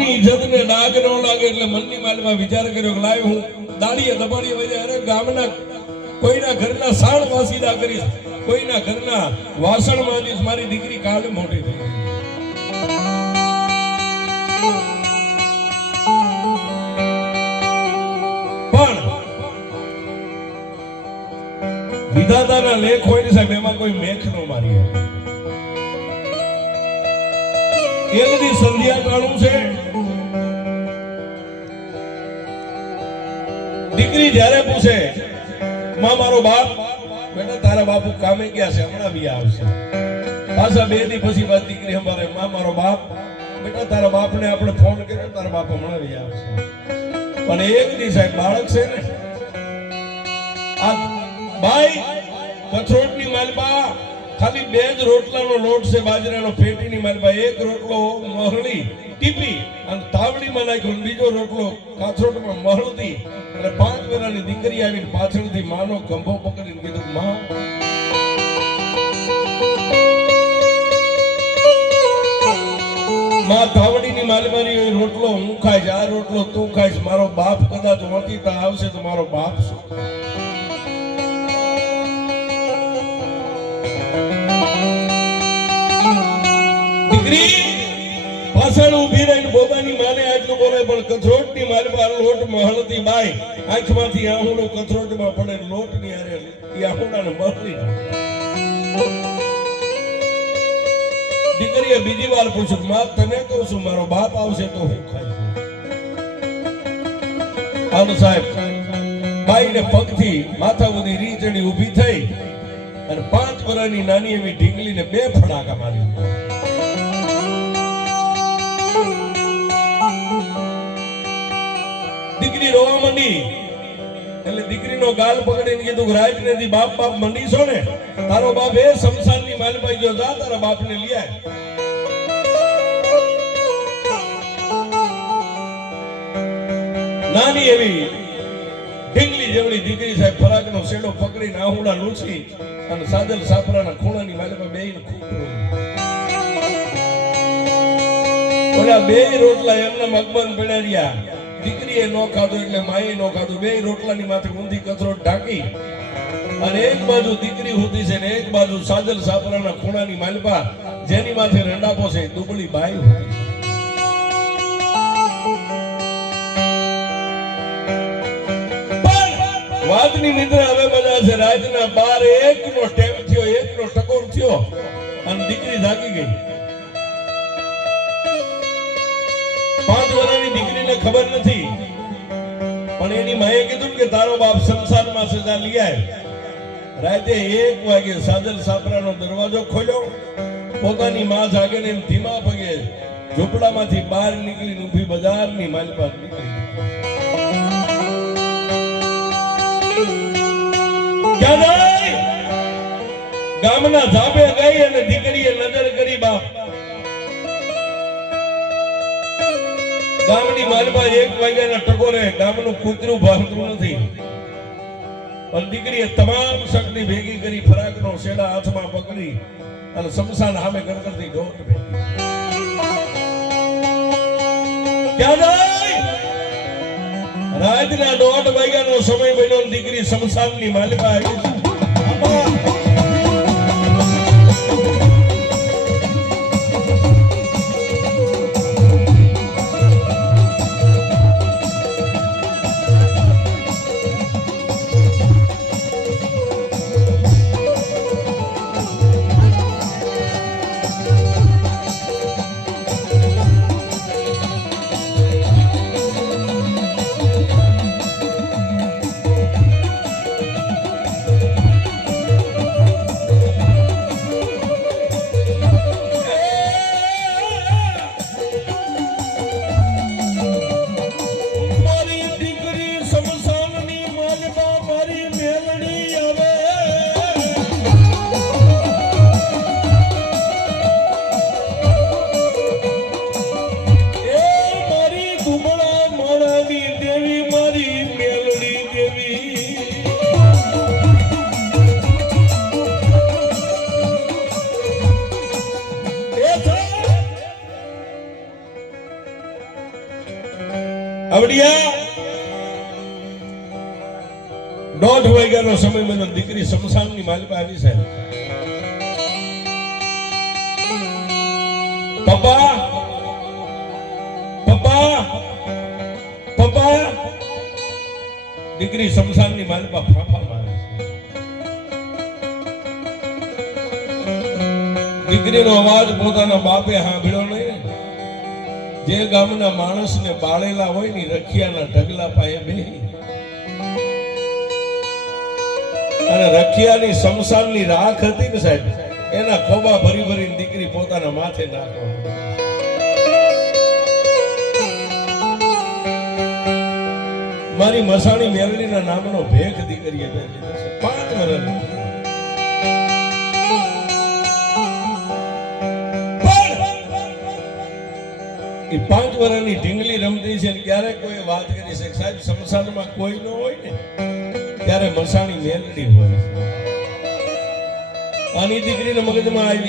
બાપની ઇજ્જત ને ડાગ ન લાગે એટલે મનની માલમાં વિચાર કર્યો કે લાવ હું દાડીએ દબાડીએ વજે અરે ગામના કોઈના ઘરના સાણ વાસીદા કરીશ, કોઈના ઘરના વાસણ માંજીશ, મારી દીકરી કાલે મોટી થઈ વિધાતાના લેખ હોય ને સાહેબ, એમાં કોઈ મેખ નો મારી શકે. એક સંધ્યા કાણું છે દીકરી જ્યારે પૂછે, માં, મારો બાપ? બેટા, તારા બાપુ કામે ગયા છે, હમણાં બી આવશે. પાછા બે દી પછી બાદ દીકરી અમારે માં, મારો બાપ? બેટા, તારા બાપને આપણે ફોન કર્યો, તારા બાપ હમણાં બી આવશે. પણ એક દી સાહેબ, બાળક છે ને, આ ભાઈ કથરોટની માલપા, ખાલી બે જ રોટલાનો લોટ છે, બાજરાનો પેટીની માલપા, એક રોટલો મહળી ટીપી અને તાવડીમાં નાખ્યો બીજો રોટલો કાથરોટમાં મહળતી અને પાંચ વર્ષની દીકરી આવીને પાછળથી માનો ગંભો પકડીને કીધું, માં. માં ધાવડીની માલમારી હોય, રોટલો હું ખાઈશ, આ રોટલો તું ખાઈશ, મારો બાપ કદાચ વંકીતા આવશે તો મારો બાપ શું? દીકરી! પાછળ ઊભી રહીને બોબાની માને આટલું બોલે, પણ કથરોટની મારી પાસે લોટ મહળતી બાઈ. આંખમાંથી આહુડો કથરોટમાં પડે લોટની હારે એ આહુડાને મહળી દીકરીએ બીજી વાર પૂછ્યું, માં, તને કહું છું, મારો બાપ આવશે તો હું ખાઈ આનો સાહેબ, બાઈને પગથી માથા બધી રીચડી ઊભી થઈ અને પાંચ વર્ષની નાની એવી ઢીંગલીને બે ફડાકા મારી દીકરી રોવા માંડી. એટલે દીકરીનો ગાલ પકડીને કીધું રાજ ને બાપ બાપ મંડી ને? તારો બાપ એ શમશાનની માલપાઈ ગયો, જા, તારા બાપને લઈ આય. નાની એવી ઢીંગલી જેવડી દીકરી સાહેબ ફરાકનો શેડો પકડીને આહુડા લૂછી અને સાદલ સાપરાના ખૂણાની માલમાં બેહીને ખૂબ. ઓલા બે રોટલા એમના મગબંધ પડ્યા દીકરીએ નો ખાધો એટલે માએ નો ખાધો. બે રોટલાની માથે ઊંધી કચરો ઢાંકી અને એક બાજુ દીકરી હોતી છે ને એક બાજુ સાજલ સાપરાના ખૂણાની માલપા જેની માથે રંડાપો છે, દુબળી બાઈ હોતી વાતની નિંદ્રા હવે બધા છે, રાતના બાર એક નો સ્ટેમ થયો એક નો ટકોર થયો અને દીકરી જાગી ગઈ. પાંચ વર્ષની દીકરીને ખબર નથી કે તારો બાપ સંસારમાં સજા લઈ આય. રાતે એક વાગે સાજલ સાપરાનો દરવાજો ખોલ્યો. પોતાની માં જાગે ને એમ ધીમા પગે ઝૂંપડામાંથી બહાર નીકળી ઊભી બજારની માલપાત નીકળી ગામના ધાબે ગઈ અને દીકરીએ નજર કરી બાપ ગામની માલમાં એક વાગ્યાના ટકોરે ગામનું કૂતરું ભાંગતું નથી. પણ દીકરીએ તમામ શક્તિ ભેગી કરી ફરાકનો શેડા હાથમાં પકડી અને શમશાન સામે ગણગણતી ઢોર રાતના દોઢ વાગ્યાનો સમય બન્યો દીકરી શમશાનની માલિકા આવી. છે. બાવડિયા દોઢ વાગ્યાનો સમય મને દીકરી શમશાનની માલિકા આવી છે પપ્પા પપ્પા પપ્પા, દીકરી શમશાનની માલિકા ફાફા મારે દીકરીનો અવાજ પોતાના બાપે સાંભળ્યો નહીં જે ગામના માણસને બાળેલા હોય ને રખિયાના ઢગલા પાયે બે અને રખિયાની શમશાનની રાખ હતી ને સાહેબ, એના ખોબા ભરી ભરીને દીકરી પોતાના માથે નાખો મારી મસાણી મેલડીના નામનો ભેખ દીકરીએ પાંચ વર્ષની એ પાંચ વર્ષની ઢીંગલી રમતી છે ક્યારે કોઈ વાત કરી છે? સાહેબ સંસારમાં કોઈ ન હોય ને, ત્યારે મસાણી મેલડી હોય. આની દીકરીને મગજમાં આવી